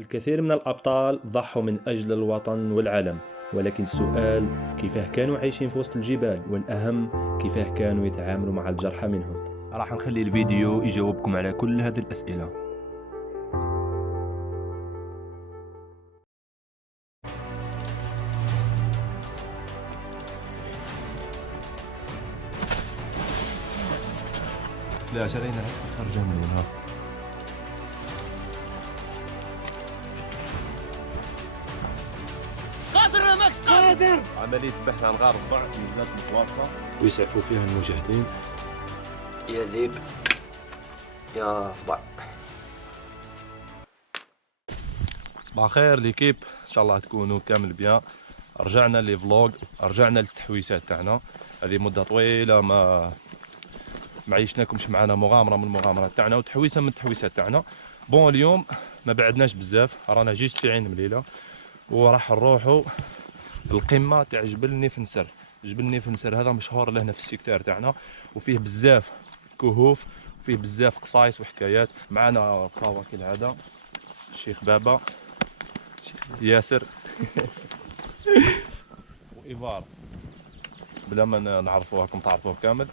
الكثير من الأبطال ضحوا من أجل الوطن والعالم، ولكن السؤال كيفاه كانوا عايشين في وسط الجبال، والأهم كيفاه كانوا يتعاملوا مع الجرحى منهم. راح نخلي الفيديو يجاوبكم على كل هذه الأسئلة. لا شرينا خرج من هنا. قادر عملية البحث عن غار الضع ميزات متواصلة ويسعفوا فيها المجاهدين. يا ذيب يا صبع. صباح الخير ليكيب، ان شاء الله تكونوا كامل بيان. رجعنا لي فلوغ، رجعنا للتحويسات تاعنا. هذه مده طويله ما عيشناكمش معنا مغامره من المغامرات تاعنا وتحويسه من التحويسات تاعنا. بون اليوم ما بعدناش بزاف، رانا جيست في عين مليله وراح نروحوا القمه تاع جبل نيفنسر. جبل نيفنسر هذا مشهور لهنا في السيكتار تاعنا، وفيه بزاف كهوف وفيه بزاف قصايص وحكايات. معنا قهوه كالعاده الشيخ بابا، ياسر وإيفار بلا ما نعرفوه راكم تعرفوه كامل.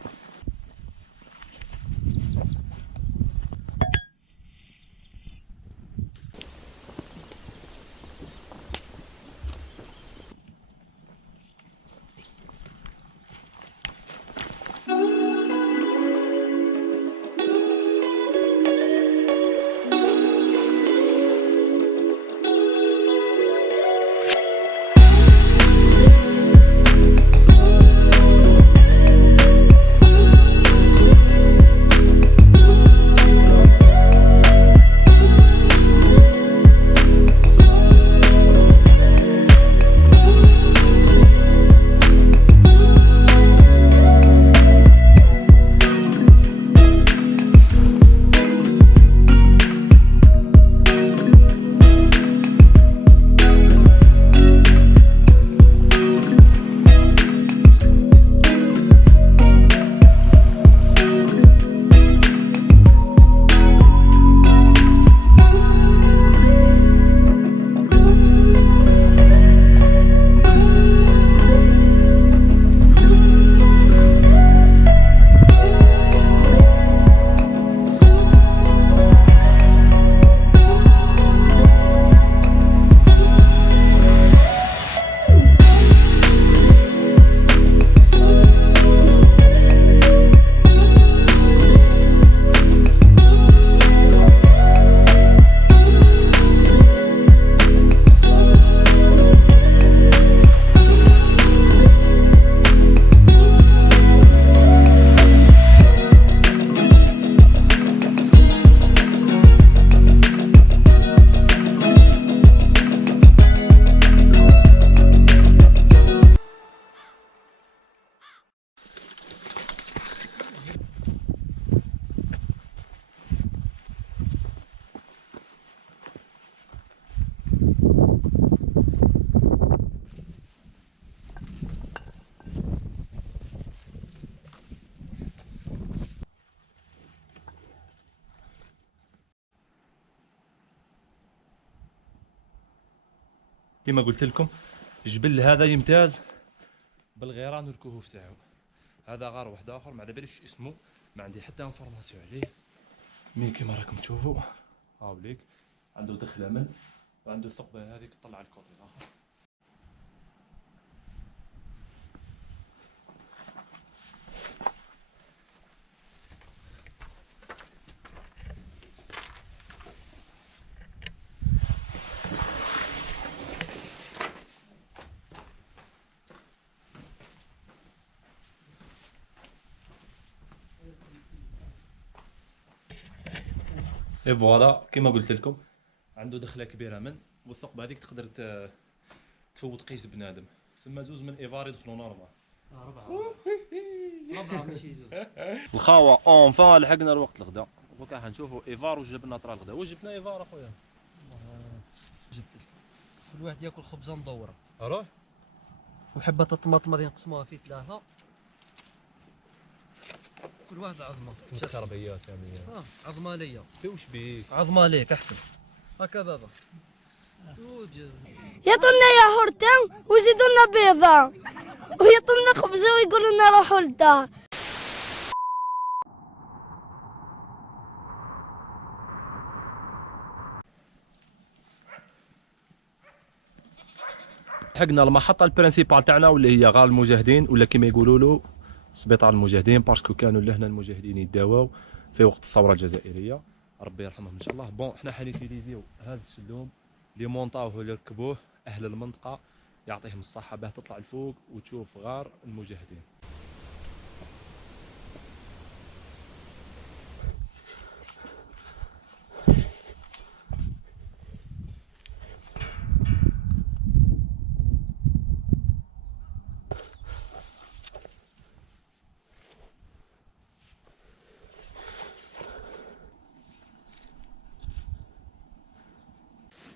كما قلت لكم الجبل هذا يمتاز بالغيران والكهوف تاعو. هذا غار واحد اخر ما على باليش اسمه، ما عندي حتى انفورماسيون عليه. مي كيما راكم تشوفوا هاوليك عنده دخله من وعنده الثقبه هذيك تطلع الكوطي الاخر. اي فوالا كما قلت لكم عنده دخله كبيره من، والثقبه هذيك تقدر تفوت قيس بنادم. ثم زوز من ايفار يدخلوا نورمال. ربعة ماشي زوج. الخاوه اونفا لحقنا الوقت الغدا، دوكا راح نشوفوا ايفار واش جبنا طرا الغدا. واش جبنا ايفار اخويا؟ جبت كل واحد ياكل خبزه مدوره اروح وحبه الطماطم غادي نقسموها في ثلاثه، كل واحد عظمه. مستخربيات يعني. عظمه ليا. واش بيك؟ عظمه ليك احسن. هكا بابا يعطونا ياهورتين ويزيدونا بيضة ويعطونا خبز ويقولوا لنا روحوا للدار. لحقنا المحطة البرانسيبال تاعنا واللي هي غار المجاهدين، ولا كما يقولوا له سبيطار المجاهدين، باسكو كانوا لهنا المجاهدين يداواو في وقت الثورة الجزائرية، ربي يرحمهم ان شاء الله. بون حنا حنيتيليزيو هذا السلوم اللي مونطاوه واللي ركبوه اهل المنطقة، يعطيهم الصحة باه تطلع الفوق وتشوف غار المجاهدين.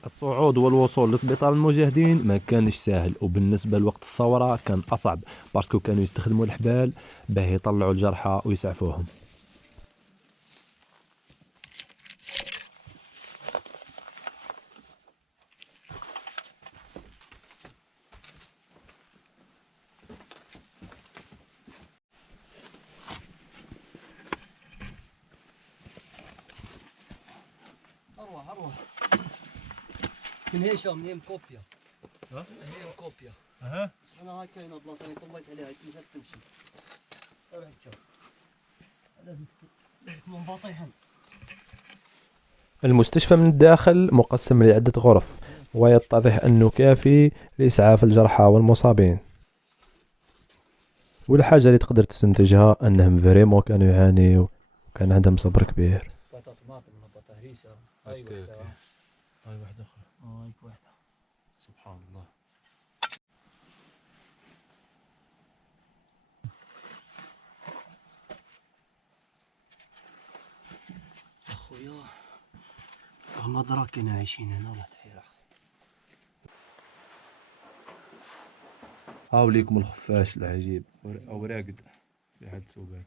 الصعود والوصول لسبيطار المجاهدين ما كانش سهل، وبالنسبه لوقت الثوره كان اصعب باسكو كانوا يستخدموا الحبال باه يطلعوا الجرحى ويسعفوهم. أروح من هيشام من كوبيا. هي كوبيا. بس أنا هاي كاينة بلاصة أنا طلعت عليها نزلت تمشي. روح تشوف. لازم تكون باطيحا. المستشفى من الداخل مقسم لعدة غرف، ويتضح أنه كافي لإسعاف الجرحى والمصابين. والحاجة اللي تقدر تستنتجها أنهم فريمون كانوا يعانيوا وكان عندهم صبر كبير. بطاطا طماطم بطاطا هريسة. هاي واحدة. هاي واحدة أخرى. هاي واحدة. سبحان الله. أخويا ما دراك كنا عايشين هنا ولا تحيرة. هاو ليكم الخفاش العجيب او راقد في حالة سوبات.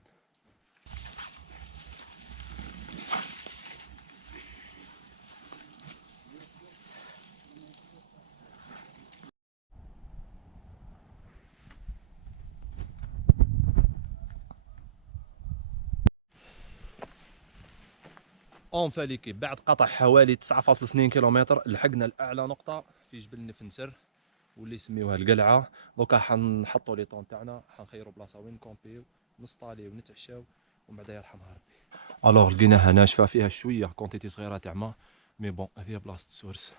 اونفا ليكيب بعد قطع حوالي 9.2 كيلومتر لحقنا لاعلى نقطة في جبل نفنسر واللي يسميوها القلعة. دوكا حنحطوا لي طون تاعنا، حنخيروا بلاصة وين نكومبيو نسطاليو ونتعشاو ومن بعد يرحمها ربي. الوغ لقيناها ناشفة فيها شوية كونتيتي صغيرة تاع ما، مي بون فيها بلاصة السورس.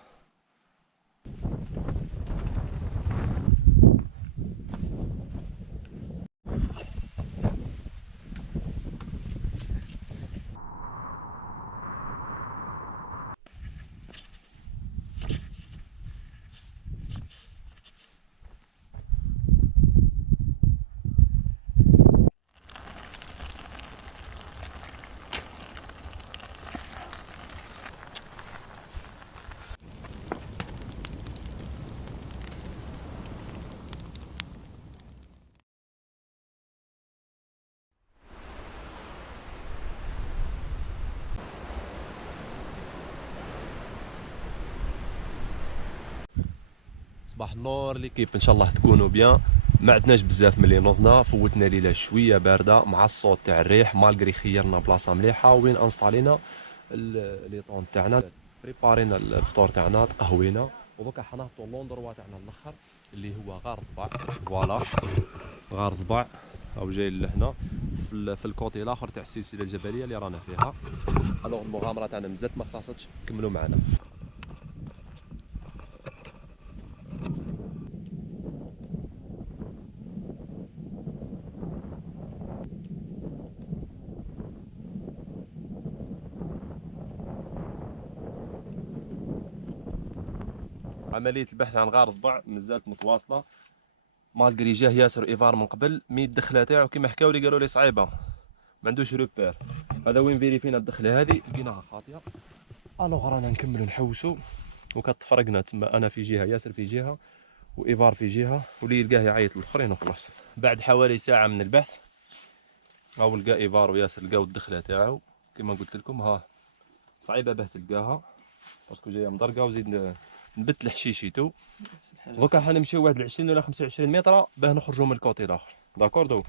صباح النور ليكيب، ان شاء الله تكونوا بيان. ما عندناش بزاف ملي نوضنا، فوتنا ليله شويه بارده مع الصوت تاع الريح، مالغري خيرنا بلاصه مليحه وين انستالينا لي طون تاعنا، بريبارينا الفطور تاعنا، تقهوينا، ودوكا حنهبطوا لوندروا تاعنا الاخر اللي هو غار ضبع. فوالا غار ضبع او جاي لهنا في الكوتي الاخر تاع السلسله الجبليه اللي رانا فيها. الوغ المغامره تاعنا مازالت ما خلصتش، كملوا معنا. عملية البحث عن غار ضبع مازالت متواصلة، مالغري جاه ياسر ايفار من قبل، مي الدخلة تاعو كيما حكاو لي قالوا لي صعيبة، ما عندوش روبير. هذا وين فيريفينا الدخلة هذه لقيناها خاطية. الوغ رانا نكملو نحوسو، وكتفرقنا تما، انا في جهة ياسر في جهة وايفار في جهة، واللي يلقاه يعيط للاخرين وخلاص. بعد حوالي ساعة من البحث او لقى ايفار وياسر لقاو الدخلة تاعو كيما قلت لكم. ها صعيبة باه تلقاها باسكو جاية مدرقة، وزيد نبت الحشيشيتو. دوكا حنمشيو واحد 20 ولا 25 متر باه نخرجوا من الكوتي الاخر. داكور دو.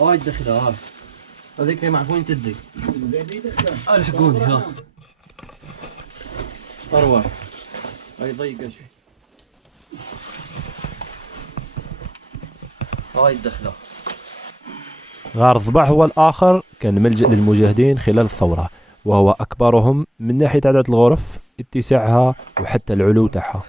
هاي الدخله ها هذيك مع وين تدي الحقوني ها اروح هاي ضيقه شوي هاي الدخله. غار الضبع هو الآخر كان ملجأ للمجاهدين خلال الثورة، وهو أكبرهم من ناحية عدد الغرف، اتساعها وحتى العلو تاعها.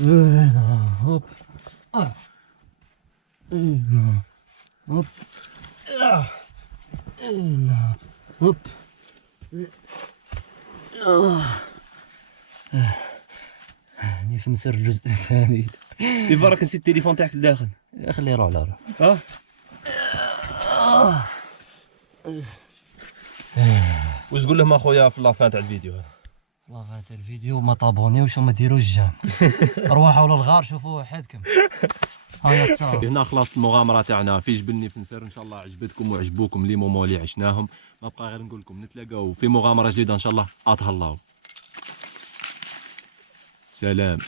هوب هوب هوب هاني في نسر الجزء الثاني. كيف راك نسيت التليفون تاعك لداخل؟ خليه يروح لا ها واش تقول لهم اخويا في لافان تاع الفيديو هذا؟ والله فات الفيديو ما طابونيوش وما ديروش جام. روحوا للغار شوفوا وحدكم. هاي تصاور. هنا خلاص المغامره تاعنا في جبل فنسر. ان شاء الله عجبتكم وعجبوكم لي مومون اللي عشناهم. ما بقى غير نقول لكم نتلاقاو في مغامره جديده ان شاء الله. اطهلاو. سلام.